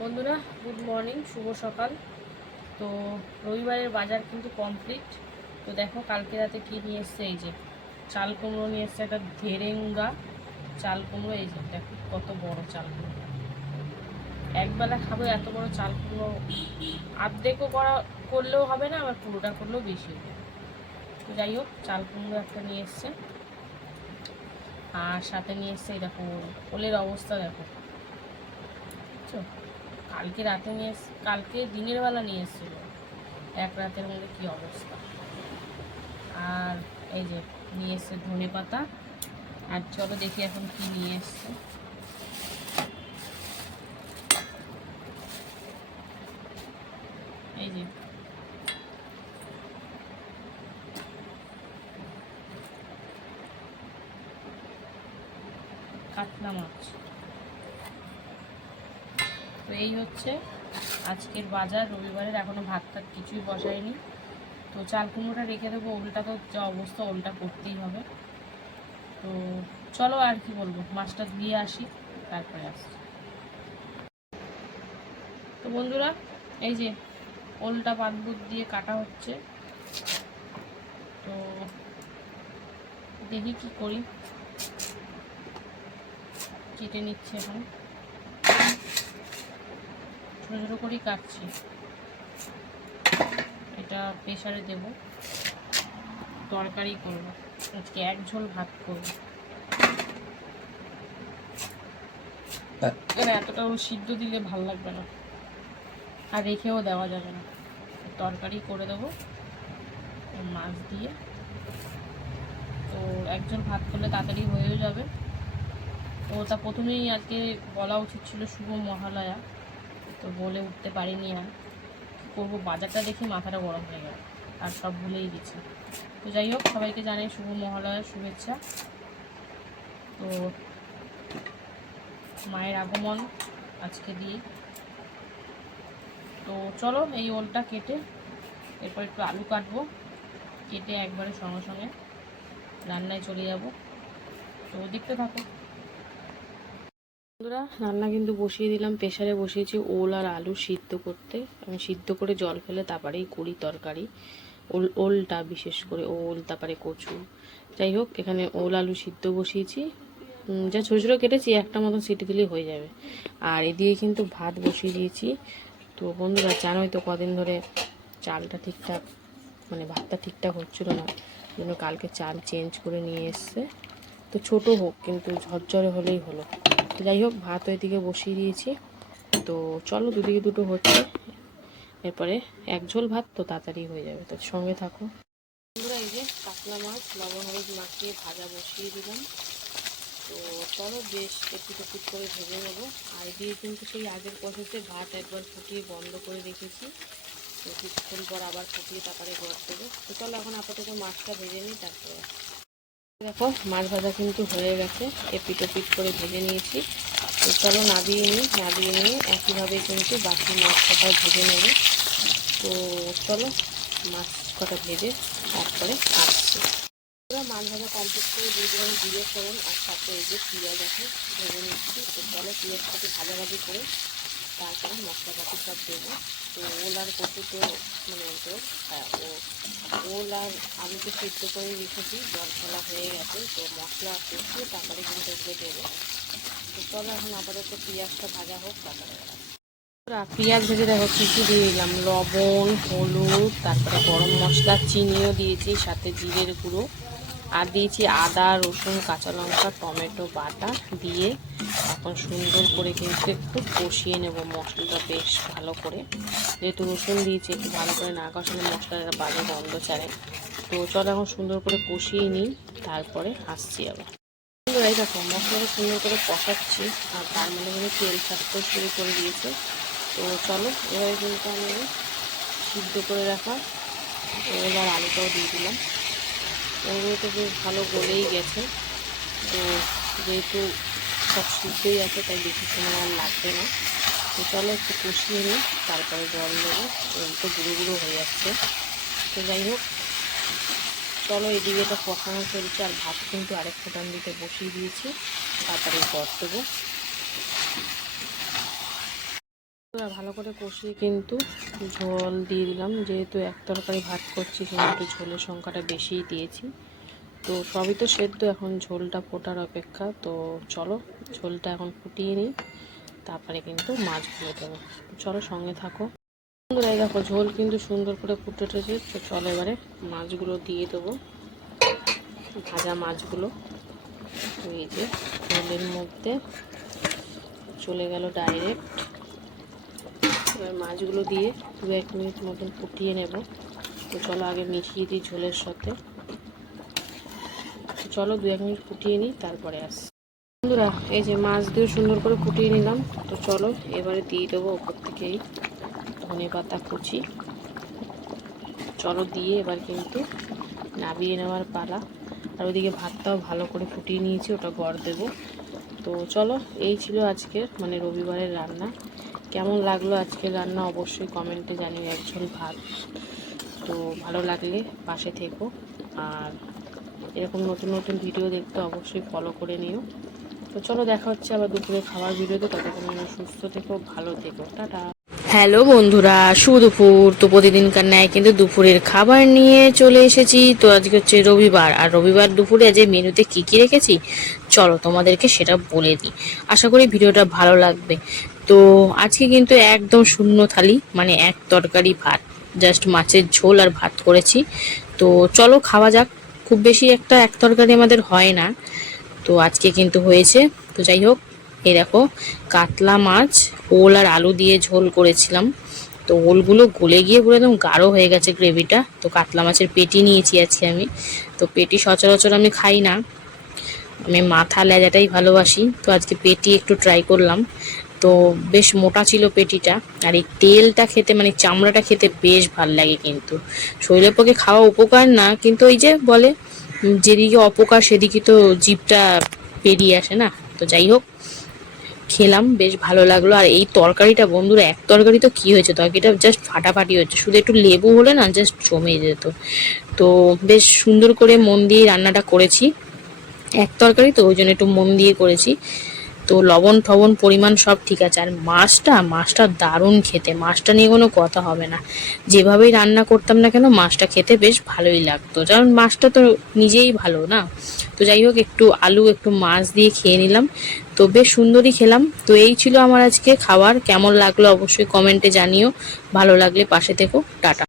বন্ধুরা good morning শুভ সকাল। তো রবিবারের বাজার কিন্তু কমপ্লিট তো দেখো, কালকে রাতে কী নিয়ে এসছে? এই যে, চাল কুমড়ো নিয়ে এসছে একটা ধেরেঙ্গা চাল কুমড়ো। এই যে, দেখো, কত বড় চাল কুমড়ো। একবেলা খাব এত বড় চাল কুমড়ো। আর্ধেকও করা, করলেও হবে না, আবার পুরোটা করলেও বেশি হবে। তো যাই হোক, চাল কুমড়ো একটা নিয়ে এসছে। আর সাথে নিয়ে এসছে দেখো, ওলের অবস্থা দেখো। বুঝছ? কালকে রাতে নিয়ে এস, কালকে দিনের বেলা নিয়ে এসেছিল। এক রাতের মধ্যে কি অবস্থা? আর এই যে নিয়ে এসছে ধনে পাতা। আর চলো দেখি এখন কি নিয়ে এসছে। এই যে। কাতলা মাছ। তো এই হচ্ছে। আজকের বাজার, রবিবারের এখনও ভাত টাত কিছুই বসায়নি। তো চাল কুমড়োটা রেখে দেবো ওলটা তো যা অবস্থা ওলটা করতেই হবে। তো চলো আর কি বলব, মাছটা দিয়ে আসি, তারপরে আসছি। তো বন্ধুরা, এই যে ওলটা বাদবুদ দিয়ে কাটা হচ্ছে। তো দেখি কি করি। কেটে নিচ্ছে এখন। ছোটো ছোটো করেই কাটছি। এটা প্রেশারে দেব। তরকারি করব। আজকে এক ঝোল ভাত করব। এখানে এতটা সিদ্ধ দিলে ভালো লাগবে না। আর রেখেও দেওয়া যাবে না। তরকারি করে দেবো। মাছ দিয়ে। তো একজন ভাত করলে তাড়াতাড়ি হয়েও যাবে। তো তা প্রথমেই আজকে বলা উচিত ছিল শুভ মহালয়া। তো বলে উঠতে পারিনি আর। কী করব? বাজারটা দেখে মাথাটা গরম হয়ে গেল। আর সব ভুলেই গেছি। তো যাই হোক, সবাইকে জানাই শুভ মহালয়ার শুভেচ্ছা। তো মায়ের আগমন আজকে দিয়ে তো চলো, এই ওলটা কেটে এরপর একটু আলু কাটবো। কেটে একবারে সঙ্গে সঙ্গে রান্নায় চলে যাব। তো দেখতে থাকো। বন্ধুরা, রান্না কিন্তু বসিয়ে দিলাম। প্রেশারে বসিয়েছি ওল আর আলু সিদ্ধ করতে। আমি সিদ্ধ করে জল ফেলে তারপরেই করি তরকারি। ওল, ওলটা বিশেষ করে ওল, তারপরে কচু। যাই হোক, এখানে ওল আলু সিদ্ধ বসিয়েছি। যা ছোটো ছোটো কেটেছি, একটা মতন সিটি দিলেই হয়ে যাবে। আর এদিকে কিন্তু ভাত বসিয়ে দিয়েছি। তো বন্ধুরা, জানোই তো কদিন ধরে চালটা ঠিকঠাক মানে ভাতটা ঠিকঠাক হচ্ছিল না। জন্য কালকে চাল চেঞ্জ করে নিয়ে এসছে। তো ছোট হোক, কিন্তু ঝরঝরে হলেই হলো। তো যাই হোক, ভাত ওইদিকে বসিয়ে দিয়েছি। তো চলো দুদিকে দুটো হচ্ছে। এরপরে এক ঝোল ভাত তো তাড়াতাড়ি হয়ে যাবে। তো সঙ্গে থাকো। বন্ধুরা, এই যে কাতলা মাছ, লবণ, হলুদ মাখিয়ে ভাজা বসিয়ে দিলাম। তো চলো বেশ একটু একটু করে ভেজে নেব। আর দিয়ে কিন্তু সেই আগের প্রসেসে ভাত একবার ফুটিয়ে বন্ধ করে রেখেছি। তো কিছুক্ষণ পর আবার ফুটিয়ে তারপরে গড় দেবো তো চলো এখন আপাতত মাছটা ভেজে নিই, তারপরে দেখো, মাছ ভাজা কিন্তু হয়ে গেছে। এপিট ওপিট করে ভেজে নিয়েছি। তো চলো নাবিয়ে নিই, নাবিয়ে নিয়ে একইভাবে কিন্তু বাকি মাছ কটা ভেজে নেব। তো চলো, মাছ কটা ভেজে তারপরে আসছি। মাছ ভাজা কমপ্লিট করে দিয়ে দিলাম জিরে ফোড়ন আর সাথে এই যে পেঁয়াজ আছে, ভেজে নিচ্ছি। তো চলো পেঁয়াজটাকে ভাজাভাজি করে তারপরে মশলাপাতি সব দেবো। তো ওল আর কচু তো মানে তো হ্যাঁ ওল আর আলুকে সিদ্ধ করে রেখেছি, জল ফেলা হয়ে গেছে, তো মশলা কষিয়ে তারপরে কিন্তু ওগুলো দেবো। তো চলো এখন আপাতত পেঁয়াজটা ভাজা হোক, তারপরে পেঁয়াজ ভেজে দেখো কী কী দিয়ে দিলাম, লবণ, হলুদ, তারপরে গরম মশলা, চিনিও দিয়েছি, সাথে জিরের গুঁড়ো। আর দিয়েছি আদা, রসুন, কাঁচা লঙ্কা, টমেটো, বাটা দিয়ে এখন সুন্দর করে কিন্তু একটু কষিয়ে নেব মশলাটা বেশ ভালো করে। যেহেতু রসুন দিয়েছি, একটু ভালো করে না কষালে মশলাটা বাজে গন্ধ ছাড়ে। তো চলো এখন সুন্দর করে কষিয়ে নিই, তারপরে আসছি আবার। এই দেখো, মশলাটা সুন্দর করে কষাচ্ছি, আর তার মধ্যে মধ্যে তেল ছাড়তে শুরু করে দিয়েছে। তো চলো, এবারে কিন্তু আমি সিদ্ধ করে রাখা, এবার আলুটাও দিয়ে দিলাম। ওগুলো তো বেশ ভালো গলেই গেছে। তো যেহেতু সব সিদ্ধই আছে, তাই বেশি সময় আর লাগবে না। তো চলো একটু কষিয়ে নিই, তারপরে জল দেবো। তো গুঁড়ো গুঁড়ো হয়ে যাচ্ছে। তো যাই হোক, চলো এদিকে তো কষানো চলছে, আর ভাত কিন্তু আরেক ফোটান দিতে বসিয়ে দিয়েছি। তারপরে গড় দেবো। ভালো করে কষিয়ে কিন্তু ঝোল দিয়ে দিলাম। যেহেতু এক তরকারি ভাত করছি, সেহেতু ঝোলের সংখ্যাটা বেশিই দিয়েছি। তো সবই তো সেদ্ধ, এখন ঝোলটা ফোটার অপেক্ষা। তো চলো, ঝোলটা এখন ফুটিয়ে নিই, তারপরে কিন্তু মাছগুলো দেবো। চলো সঙ্গে থাকো। বন্ধুরা, এই দেখো, ঝোল কিন্তু সুন্দর করে ফুটে উঠেছে। তো চলো এবারে মাছগুলো দিয়ে দেবো। ভাজা মাছগুলো এই যে ঝোলের মধ্যে চলে গেল ডাইরেক্ট। এবার মাছগুলো দিয়ে দু এক মিনিট মতন ফুটিয়ে নেব। তো চলো আগে মিশিয়ে দিই ঝোলের সাথে। চলো দু এক মিনিট ফুটিয়ে নিই, তারপরে আস বন্ধুরা, এই যে মাছ দিয়ে সুন্দর করে ফুটিয়ে নিলাম। তো চলো, এবারে দিয়ে দেবো ওপর থেকেই ধনে পাতা, কুচি। চলো দিয়ে এবার কিন্তু নাবিয়ে নেওয়ার পালা। আর ওইদিকে ভাতটাও ভালো করে ফুটিয়ে নিয়েছি, ওটা গড় দেবো। তো চলো, এই ছিল আজকের মানে রবিবারের রান্না। কেমন লাগল আজকের রান্না, অবশ্যই কমেন্টে জানিয়ে একজন ভাত। তো ভালো লাগলে পাশে থেকো। আর এরকম নতুন নতুন ভিডিও দেখতে অবশ্যই ফলো করে নিও। তো চলো দেখা হচ্ছে আবার দুপুরে খাবার ভিডিওতে ততক্ষণ সুস্থ থেকো, ভালো থেকো। টাটা। হ্যালো বন্ধুরা, সুদুপুর তো প্রতিদিনকার ন্যায় কিন্তু দুপুরের খাবার নিয়ে চলে এসেছি। তো আজকে হচ্ছে রবিবার। আর রবিবার দুপুরে এই মেনুতে কি কি রেখেছি? চলো তোমাদেরকে সেটা বলে দিই। আশা করি ভিডিওটা ভালো লাগবে। তো আজকে কিন্তু একদম শূন্য থালি মানে এক তরকারি ভাত। জাস্ট মাছের ঝোল আর ভাত করেছি। তো চলো খাওয়া যাক। খুব বেশি একটা এক তরকারি আমাদের হয় না। তো আজকে কিন্তু হয়েছে। তো যাই হোক, এই দেখো, কাতলা মাছ, ওল আর আলু দিয়ে ঝোল করেছিলাম। তো ওলগুলো গলে গিয়ে পুরো একদম গাঢ় হয়ে গেছে গ্রেভিটা। তো কাতলা মাছের পেটি নিয়েছি আজকে আমি। তো পেটি সচরাচর আমি খাই না। আমি মাথা লেজাটাই ভালোবাসি। তো আজকে পেটি একটু ট্রাই করলাম। তো বেশ মোটা ছিল পেটিটা। আর এই তেলটা খেতে মানে চামড়াটা খেতে বেশ ভালো লাগে কিন্তু। শরীরের পক্ষে খাওয়া উপকার না, কিন্তু ওই যে বলে যেদিকে অপকার সেদিকে তো জিভটা পেরিয়ে আসে না। তো যাই হোক, খেলাম, বেশ ভালো লাগল। আর এই তরকারিটা বন্ধুরা, এক তরকারি তো কি হয়েছে? তরকারিটা জাস্ট ফাটাফাটি হচ্ছে শুধু একটু লেবু হলে না জাস্ট জমে যেত। তো বেশ সুন্দর করে মন দিয়ে রান্নাটা করেছি। এক তরকারি তো, ওই জন্য একটু মন দিয়ে করেছি। তো লবণ ঠবণ পরিমাণ সব ঠিক আছে। আর মাছটা মাছটা দারুণ খেতে। মাছটা নিয়ে কোনো কথা হবে না। যেভাবেই রান্না করতাম না কেন, মাছটা খেতে বেশ ভালোই লাগতো। কারণ মাছটা তো নিজেই ভালো না। তো যাই হোক, একটু আলু, একটু মাছ দিয়ে খেয়ে নিলাম। তো বেশ সুন্দরই খেলাম। তো এই ছিল আমার আজকে খাবার। কেমন লাগল অবশ্যই কমেন্টে জানিও। ভালো লাগলে পাশে থেকো। টাটা।